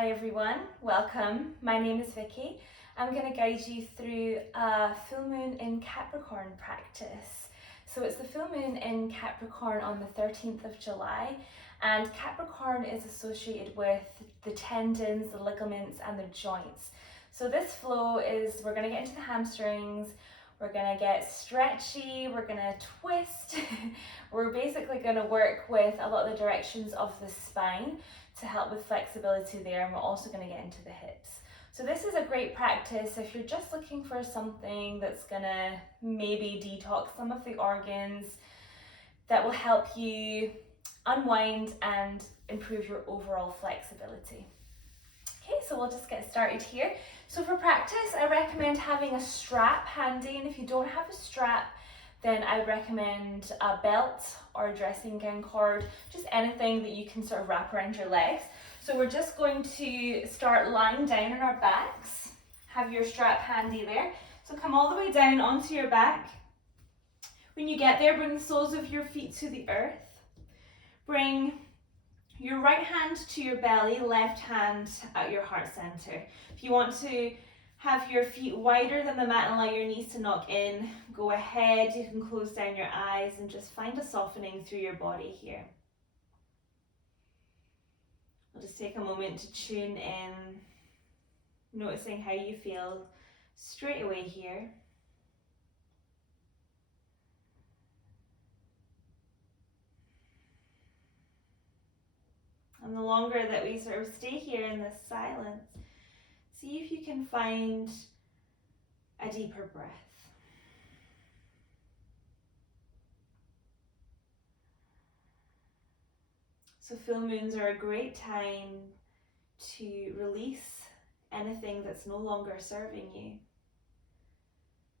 Hi everyone, welcome. My name is Vicky. I'm going to guide you through a full moon in Capricorn practice. So it's the full moon in Capricorn on the 13th of July, and Capricorn is associated with the tendons, the ligaments and the joints. So this flow is, we're going to get into the hamstrings, we're going to get stretchy, we're going to twist. We're basically going to work with a lot of the directions of the spine to help with flexibility there, and we're also going to get into the hips. So this is a great practice if you're just looking for something that's going to maybe detox some of the organs, that will help you unwind and improve your overall flexibility. Okay, so we'll just get started here. So for practice, I recommend having a strap handy, and if you don't have a strap, then I would recommend a belt or a dressing gown cord, just anything that you can sort of wrap around your legs. So we're just going to start lying down on our backs. Have your strap handy there. So come all the way down onto your back. When you get there, bring the soles of your feet to the earth. Bring your right hand to your belly, left hand at your heart center. If you want to have your feet wider than the mat and allow your knees to knock in, go ahead. You can close down your eyes and just find a softening through your body here. I'll just take a moment to tune in, noticing how you feel straight away here. And the longer that we sort of stay here in this silence, see if you can find a deeper breath. So full moons are a great time to release anything that's no longer serving you.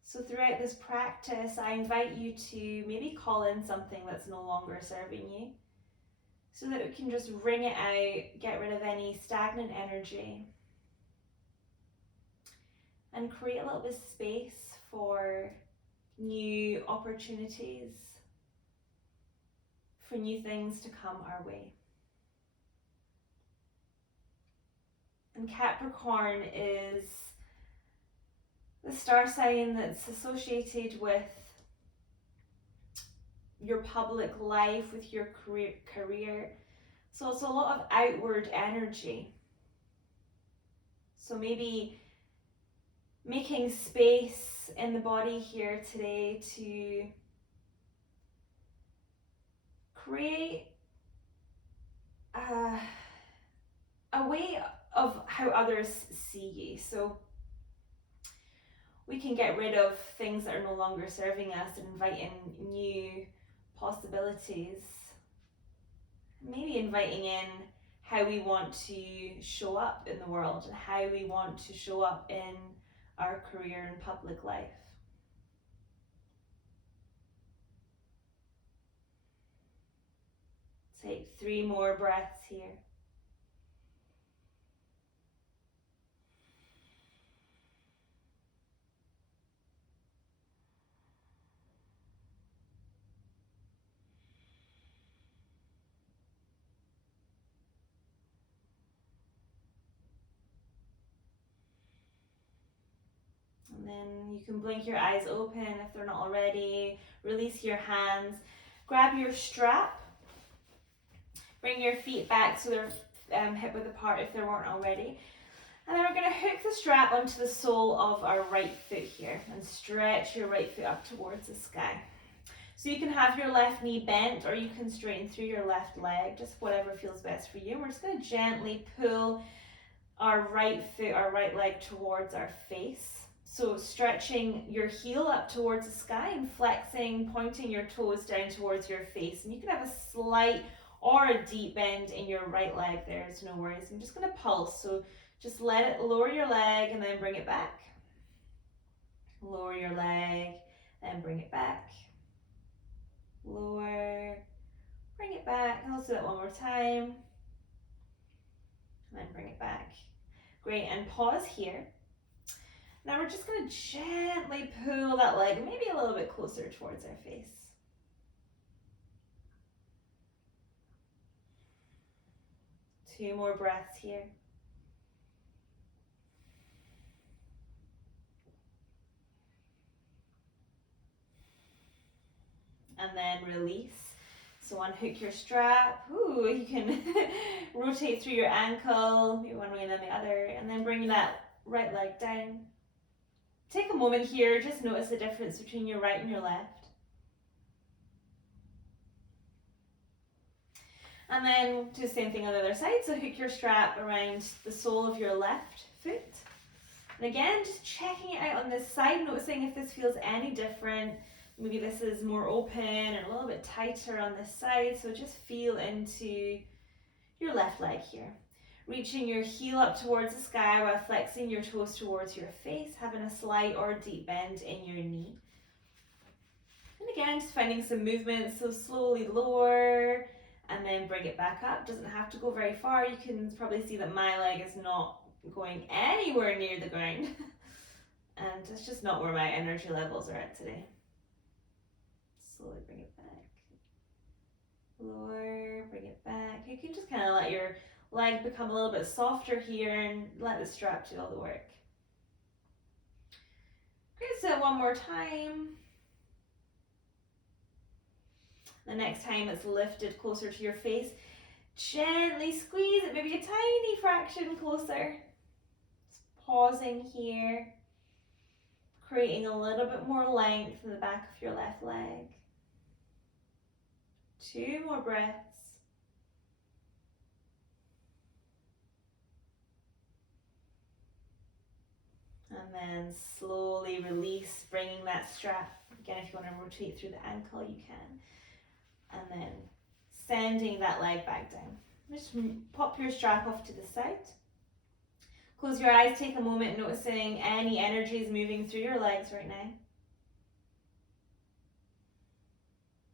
So throughout this practice, I invite you to maybe call in something that's no longer serving you, so that we can just wring it out, get rid of any stagnant energy, and create a little bit of space for new opportunities, for new things to come our way. And Capricorn is the star sign that's associated with your public life, with your career. So it's a lot of outward energy. So maybe making space in the body here today to create a way of how others see you. So we can get rid of things that are no longer serving us and invite in new possibilities. Maybe inviting in how we want to show up in the world and how we want to show up in our career and public life. Take 3 more breaths here. And then you can blink your eyes open if they're not already. Release your hands. Grab your strap. Bring your feet back so they're hip width apart if they weren't already. And then we're going to hook the strap onto the sole of our right foot here and stretch your right foot up towards the sky. So you can have your left knee bent, or you can straighten through your left leg, just whatever feels best for you. We're just going to gently pull our right foot, our right leg towards our face. So stretching your heel up towards the sky and flexing, pointing your toes down towards your face. And you can have a slight or a deep bend in your right leg there, it's no worries. I'm just going to pulse, so just let it lower your leg and then bring it back. Lower your leg, then bring it back. Lower, bring it back. And let's do that one more time. And then bring it back. Great, and pause here. Now we're just going to gently pull that leg maybe a little bit closer towards our face. Two more breaths here. and then release. So unhook your strap. Ooh, you can rotate through your ankle, maybe one way and then the other, and then bring that right leg down. Take a moment here, just notice the difference between your right and your left. And then do the same thing on the other side. So hook your strap around the sole of your left foot. And again, just checking it out on this side, noticing if this feels any different. Maybe this is more open or a little bit tighter on this side. So just feel into your left leg here. Reaching your heel up towards the sky while flexing your toes towards your face, having a slight or deep bend in your knee. And again, just finding some movement. So slowly lower and then bring it back up. Doesn't have to go very far. You can probably see that my leg is not going anywhere near the ground. And it's just not where my energy levels are at today. Slowly bring it back. Lower, bring it back. You can just kind of let your leg become a little bit softer here and let the strap do all the work. Great, so one more time. The next time it's lifted closer to your face, gently squeeze it, maybe a tiny fraction closer. Just pausing here, creating a little bit more length in the back of your left leg. 2 more breaths. And then slowly release, bringing that strap. Again, if you want to rotate through the ankle, you can. And then sending that leg back down. Just pop your strap off to the side. Close your eyes, take a moment noticing any energies moving through your legs right now.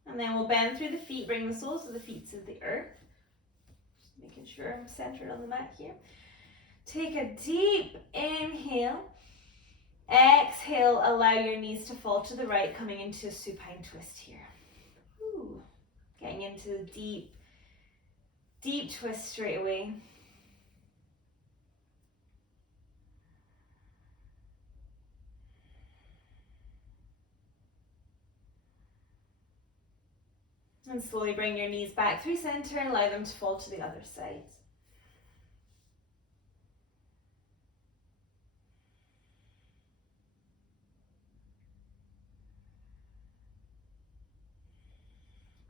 And then we'll bend through the feet, bring the soles of the feet to the earth. Just making sure I'm centered on the mat here. Take a deep inhale. Exhale, allow your knees to fall to the right, coming into a supine twist here. Ooh. Getting into the deep twist straight away. And slowly bring your knees back through center and allow them to fall to the other side.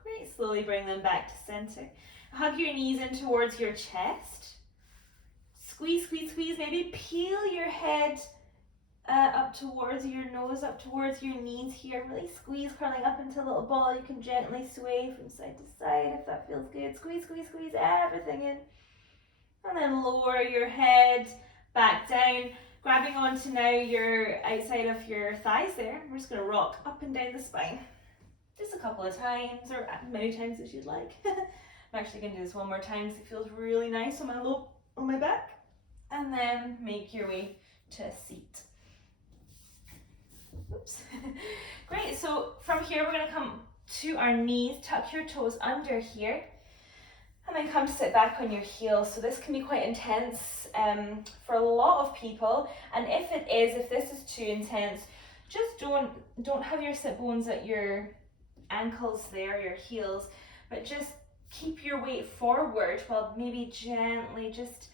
Great, slowly bring them back to center. Hug your knees in towards your chest. Squeeze, squeeze, squeeze. Maybe peel your head up towards your nose, up towards your knees here. Really squeeze, curling up into a little ball. You can gently sway from side to side if that feels good. Squeeze, squeeze, squeeze everything in. And then lower your head back down, grabbing onto now your outside of your thighs there. We're just going to rock up and down the spine. Just a couple of times, or as many times as you'd like. I'm actually going to do this one more time because it feels really nice on my back. And then make your way to a seat. Oops. Great, so from here we're going to come to our knees, tuck your toes under here, and then come to sit back on your heels. So this can be quite intense for a lot of people, and if this is too intense, just don't have your sit bones at your ankles there, your heels, but just keep your weight forward while maybe gently just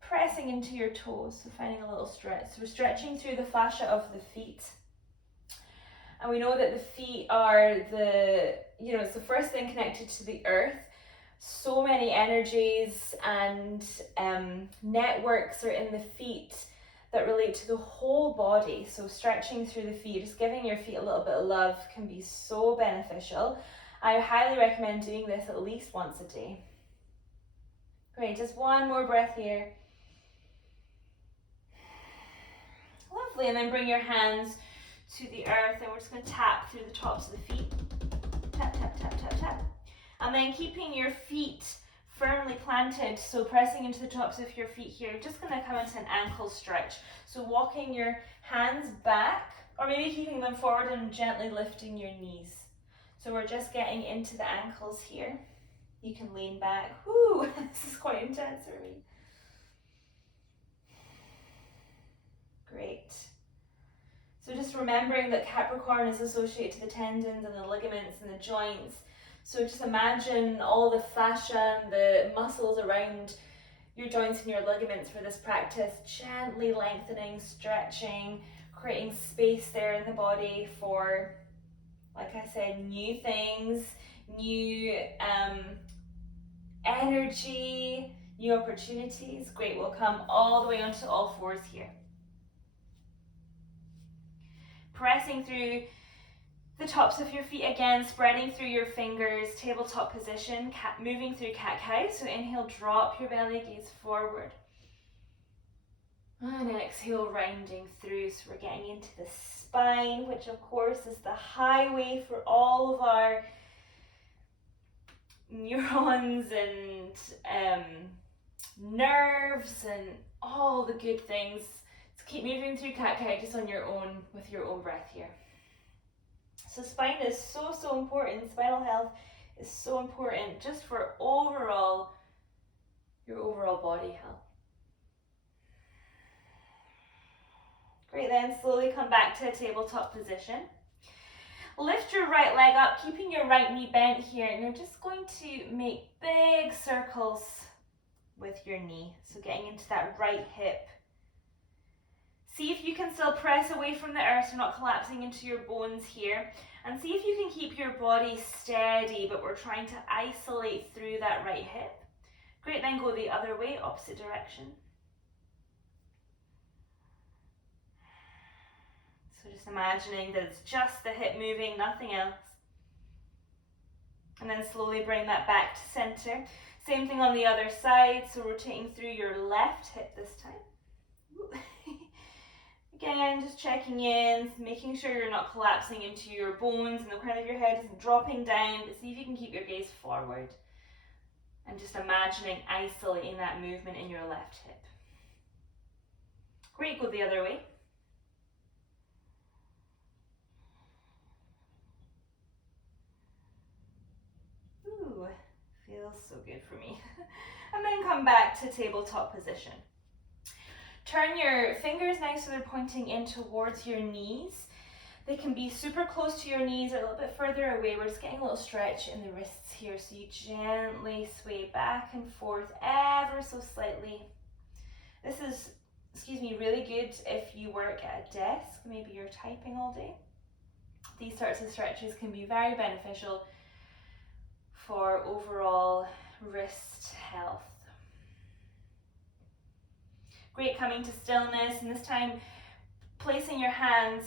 pressing into your toes, so finding a little stretch. So we're stretching through the fascia of the feet. And we know that the feet are it's the first thing connected to the earth. So many energies and networks are in the feet that relate to the whole body. So stretching through the feet, just giving your feet a little bit of love can be so beneficial. I highly recommend doing this at least once a day. Great, just one more breath here. Lovely, and then bring your hands to the earth, and we're just going to tap through the tops of the feet. Tap, tap, tap, tap, tap. And then keeping your feet firmly planted, so pressing into the tops of your feet here, just going to come into an ankle stretch. So walking your hands back, or maybe keeping them forward and gently lifting your knees. So we're just getting into the ankles here. You can lean back. Woo, this is quite intense for me. Great. So just remembering that Capricorn is associated to the tendons and the ligaments and the joints. So just imagine all the fascia and the muscles around your joints and your ligaments for this practice, gently lengthening, stretching, creating space there in the body for, like I said, new things, new energy, new opportunities. Great, we'll come all the way onto all fours here. Pressing through the tops of your feet again, spreading through your fingers, tabletop position, moving through cat-cow. So inhale, drop your belly, gaze forward. And exhale, rounding through. So we're getting into the spine, which of course is the highway for all of our neurons and nerves and all the good things. So keep moving through cat-cow just on your own, with your own breath here. So spine is so important. Spinal health is so important just for your overall body health. Great, then slowly come back to a tabletop position. Lift your right leg up, keeping your right knee bent here, and you're just going to make big circles with your knee. So getting into that right hip. See if you can still press away from the earth, so not collapsing into your bones here. And see if you can keep your body steady, but we're trying to isolate through that right hip. Great, then go the other way, opposite direction. So just imagining that it's just the hip moving, nothing else. And then slowly bring that back to center. Same thing on the other side, so rotating through your left hip this time. Again, just checking in, making sure you're not collapsing into your bones and the crown of your head isn't dropping down, but see if you can keep your gaze forward. And just imagining isolating that movement in your left hip. Great, go the other way. Ooh, feels so good for me. And then come back to tabletop position. Turn your fingers now so they're pointing in towards your knees. They can be super close to your knees or a little bit further away. We're just getting a little stretch in the wrists here. So you gently sway back and forth ever so slightly. This is, really good if you work at a desk. Maybe you're typing all day. These sorts of stretches can be very beneficial for overall wrist health. Great, coming to stillness, and this time placing your hands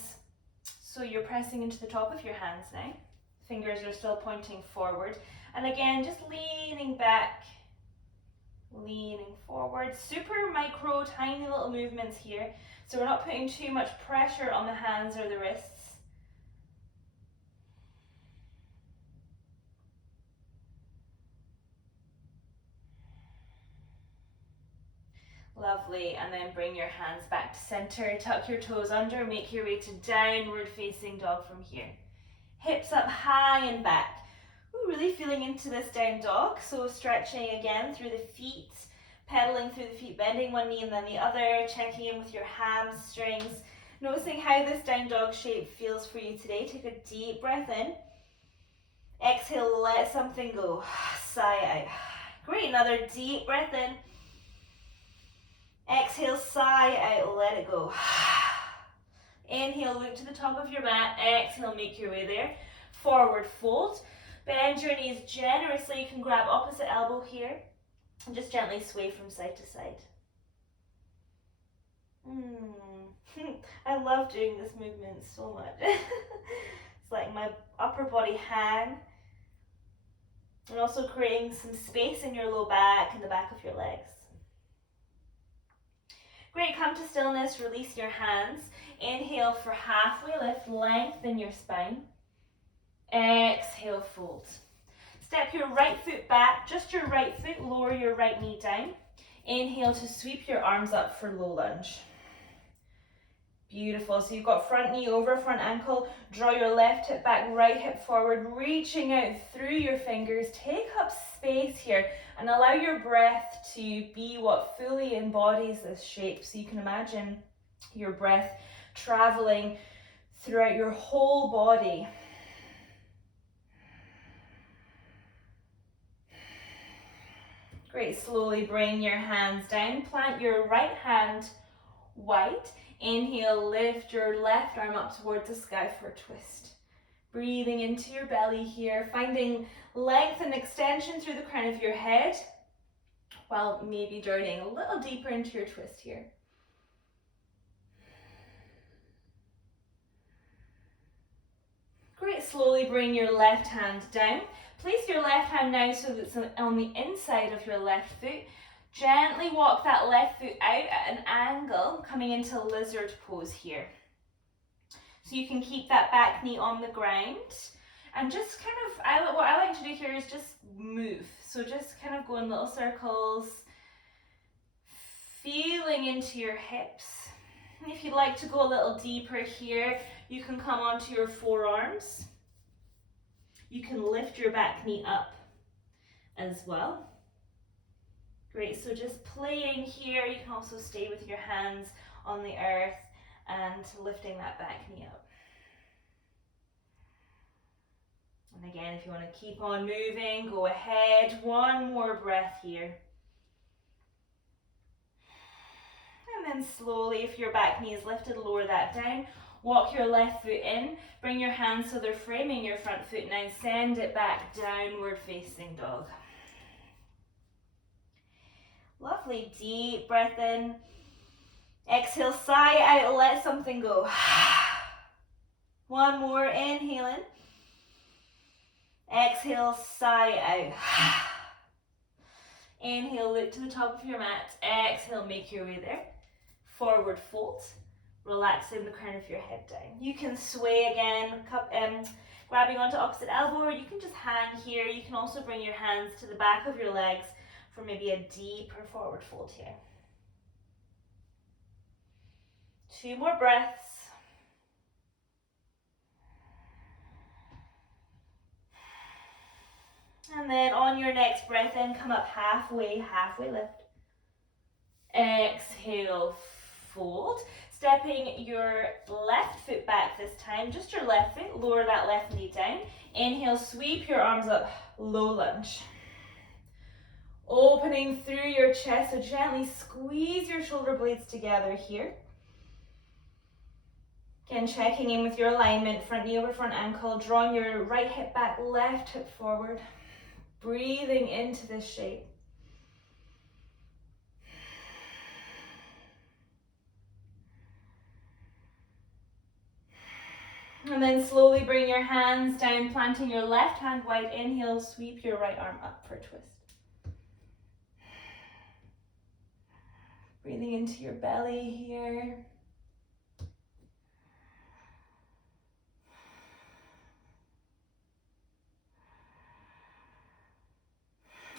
so you're pressing into the top of your hands now. Fingers are still pointing forward. And again, just leaning back, leaning forward. Super micro, tiny little movements here. So we're not putting too much pressure on the hands or the wrists. Lovely, and then bring your hands back to center, tuck your toes under, make your way to downward facing dog from here. Hips up high and back. Ooh, really feeling into this down dog, so stretching again through the feet, pedaling through the feet, bending one knee and then the other, checking in with your hamstrings, noticing how this down dog shape feels for you today. Take a deep breath in. Exhale, let something go. Sigh out. Great, another deep breath in. Exhale, sigh out, let it go. Inhale, look to the top of your mat. Exhale, make your way there. Forward fold. Bend your knees generously. You can grab opposite elbow here and just gently sway from side to side. I love doing this movement so much. It's like my upper body hang. And also creating some space in your low back and the back of your legs. Great, come to stillness, release your hands. Inhale for halfway lift, lengthen your spine. Exhale, fold. Step your right foot back, just your right foot, lower your right knee down. Inhale to sweep your arms up for low lunge. Beautiful, so you've got front knee over front ankle, draw your left hip back, right hip forward, reaching out through your fingers. Take up space here and allow your breath to be what fully embodies this shape. So you can imagine your breath traveling throughout your whole body. Great, slowly bring your hands down. Plant your right hand wide. Inhale, lift your left arm up towards the sky for a twist. Breathing into your belly here, finding length and extension through the crown of your head, while maybe journeying a little deeper into your twist here. Great, slowly bring your left hand down. Place your left hand now so that it's on the inside of your left foot. Gently walk that left foot out at an angle, coming into lizard pose here. So you can keep that back knee on the ground. And just kind of, what I like to do here is just move. So just kind of go in little circles, feeling into your hips. And if you'd like to go a little deeper here, you can come onto your forearms. You can lift your back knee up as well. Great, so just playing here. You can also stay with your hands on the earth and lifting that back knee up. And again, if you want to keep on moving, go ahead. One more breath here. And then slowly, if your back knee is lifted, lower that down. Walk your left foot in. Bring your hands so they're framing your front foot. Now send it back, downward facing dog. Lovely, deep breath in. Exhale, sigh out, let something go. One more, inhale in. Exhale, sigh out. Inhale, look to the top of your mat. Exhale, make your way there. Forward fold. Relaxing the crown of your head down. You can sway again, grabbing onto opposite elbow, or you can just hang here. You can also bring your hands to the back of your legs for maybe a deeper forward fold here. 2 more breaths. And then on your next breath in, come up halfway lift. Exhale, fold. Stepping your left foot back this time, just your left foot, lower that left knee down. Inhale, sweep your arms up, low lunge. Opening through your chest, so gently squeeze your shoulder blades together here. Again, checking in with your alignment, front knee over front ankle, drawing your right hip back, left hip forward. Breathing into this shape. And then slowly bring your hands down, planting your left hand wide. Inhale, sweep your right arm up for a twist. Breathing into your belly here.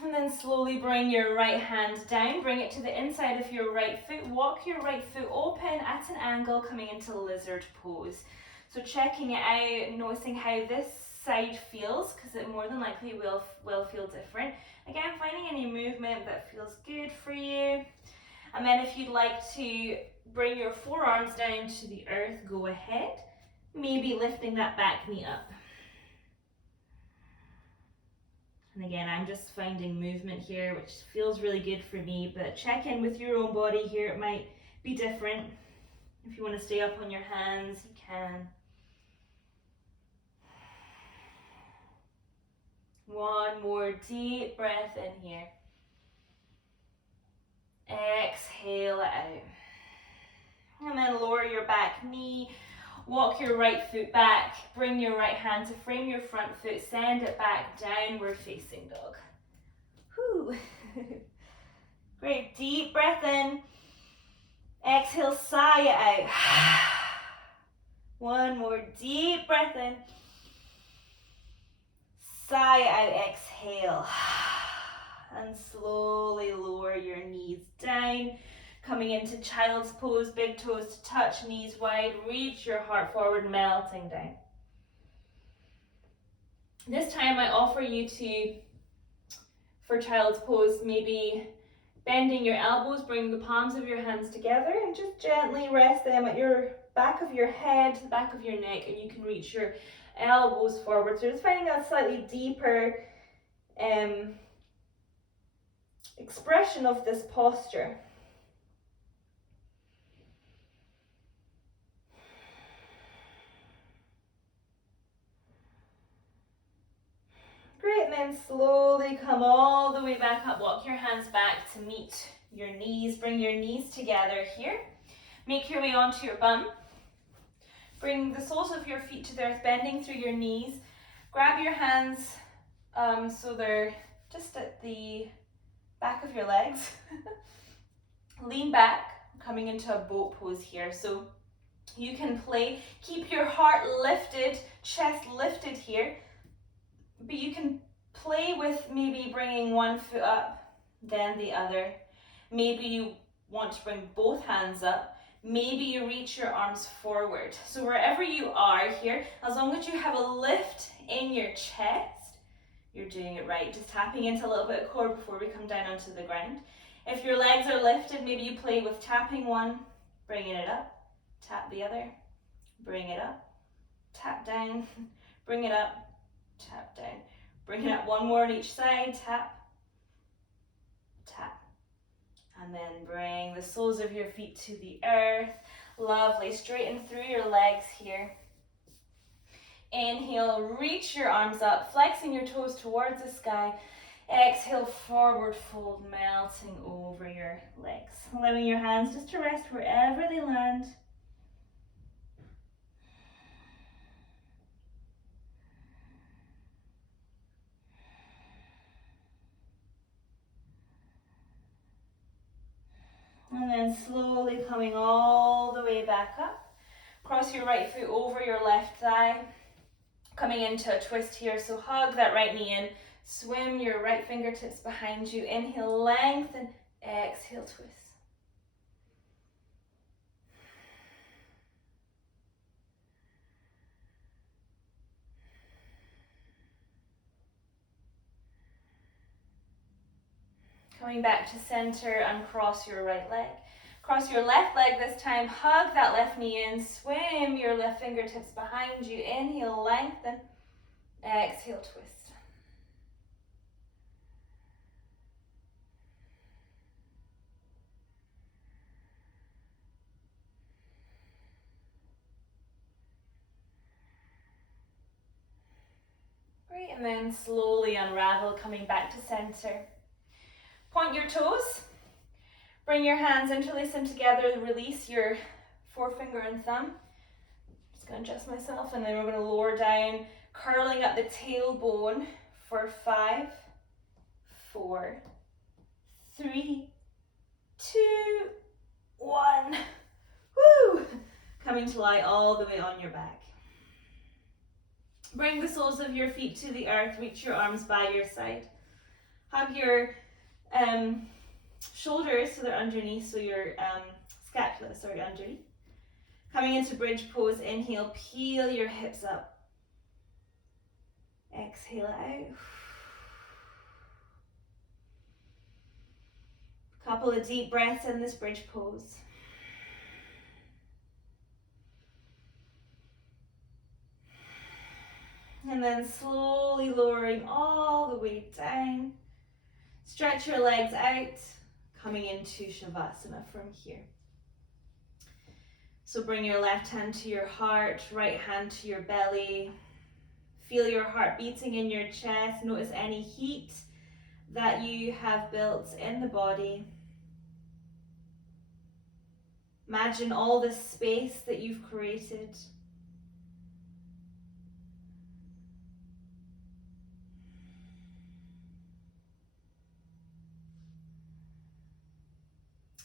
And then slowly bring your right hand down, bring it to the inside of your right foot. Walk your right foot open at an angle, coming into lizard pose. So checking it out, noticing how this side feels, because it more than likely will feel different. Again, finding any movement that feels good for you. And then if you'd like to bring your forearms down to the earth, go ahead. Maybe lifting that back knee up. And again, I'm just finding movement here, which feels really good for me, but check in with your own body here. It might be different. If you want to stay up on your hands, you can. One more deep breath in here. Exhale out. And then lower your back knee. Walk your right foot back, bring your right hand to frame your front foot, send it back, downward facing dog. Whew. Great, deep breath in. Exhale, sigh it out. One more deep breath in. Sigh out, exhale. And slowly lower your knees down. Coming into child's pose, big toes to touch, knees wide, reach your heart forward, melting down. This time I offer you to, for child's pose, maybe bending your elbows, bring the palms of your hands together and just gently rest them at your back of your head, the back of your neck, and you can reach your elbows forward. So just finding a slightly deeper expression of this posture. Great, and then slowly come all the way back up. Walk your hands back to meet your knees. Bring your knees together here. Make your way onto your bum. Bring the soles of your feet to the earth, bending through your knees. Grab your hands so they're just at the back of your legs. Lean back, coming into a boat pose here. So you can play, keep your heart lifted, chest lifted here, but you can play with maybe bringing one foot up, then the other. Maybe you want to bring both hands up. Maybe you reach your arms forward. So wherever you are here, as long as you have a lift in your chest, you're doing it right. Just tapping into a little bit of core before we come down onto the ground. If your legs are lifted, maybe you play with tapping one, bringing it up, tap the other, bring it up, tap down, bring it up, tap down, bring it up. One more on each side, tap, tap. And then bring the soles of your feet to the earth. Lovely, straighten through your legs here. Inhale, reach your arms up, flexing your toes towards the sky. Exhale, forward fold, melting over your legs. Allowing your hands just to rest wherever they land. And then slowly coming all the way back up. Cross your right foot over your left thigh. Coming into a twist here, so hug that right knee in. Swim your right fingertips behind you. Inhale, lengthen. Exhale, twist. Coming back to center and cross your right leg. Cross your left leg this time. Hug that left knee in. Swim your left fingertips behind you. Inhale, lengthen. Exhale, twist. Great, and then slowly unravel, coming back to center. Point your toes. Bring your hands, interlace them together, release your forefinger and thumb. Just going to adjust myself, and then we're going to lower down, curling up the tailbone for 5, 4, 3, 2, 1. Woo! Coming to lie all the way on your back. Bring the soles of your feet to the earth, reach your arms by your side. Hug your shoulders so they're underneath, so your scapula, underneath. Coming into bridge pose, inhale, peel your hips up. Exhale out. Couple of deep breaths in this bridge pose. And then slowly lowering all the way down. Stretch your legs out, coming into Shavasana from here. So bring your left hand to your heart, right hand to your belly. Feel your heart beating in your chest. Notice any heat that you have built in the body. Imagine all the space that you've created.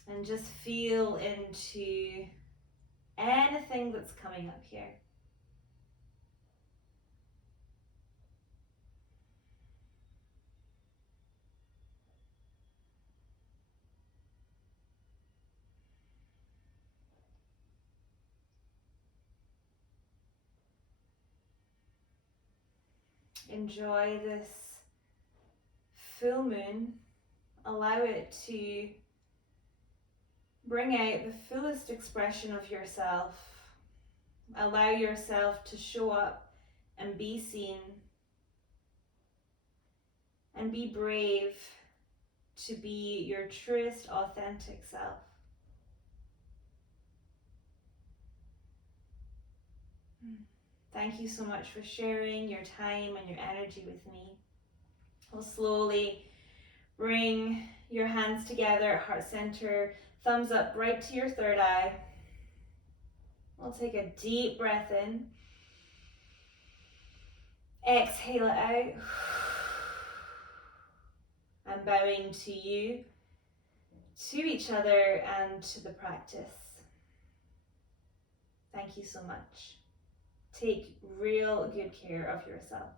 And just feel into anything that's coming up here. Enjoy this full moon. Allow it to bring out the fullest expression of yourself. Allow yourself to show up and be seen and be brave to be your truest, authentic self. Thank you so much for sharing your time and your energy with me. We'll slowly bring your hands together at heart center, thumbs up right to your third eye. We'll take a deep breath in. Exhale it out. And bowing to you, to each other, and to the practice. Thank you so much. Take real good care of yourself.